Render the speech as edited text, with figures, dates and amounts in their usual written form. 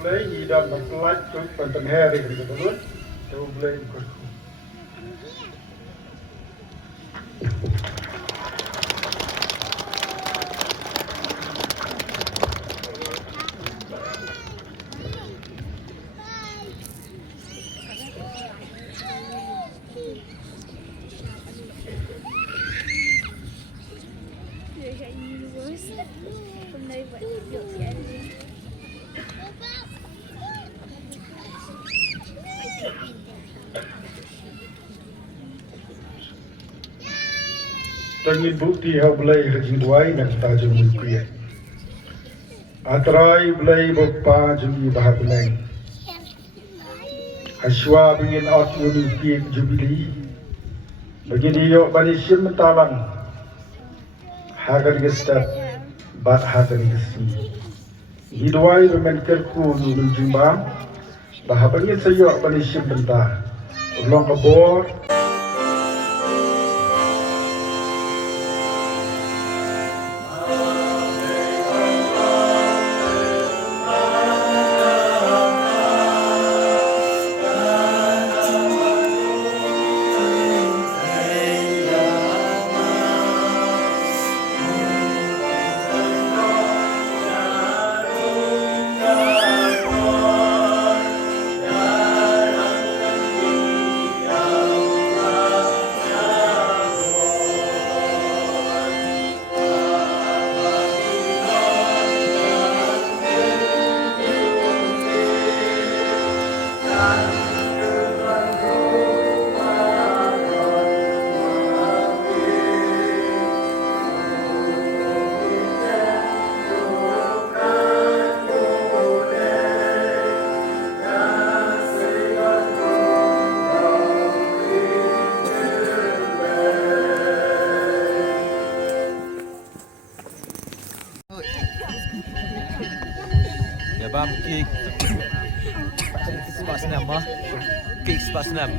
Jubilee ni dah berkelat tu Centenary gitu betul. Jubilee ikut. Tengin bukti hau belai hajing duai nak tajung mungkin. Atrai belai bapa jumi bahar Balang. Haswa bingin out Jubilee Jubilee. Begini yok bani sim mentalang. Hagan gestat bat hagan gesi. Hiduai bermain kerku nunu jimbang. Bahar bingin sayok bani sim bentar. Ulong kabor. Bam kick Spas nama Kick spas nam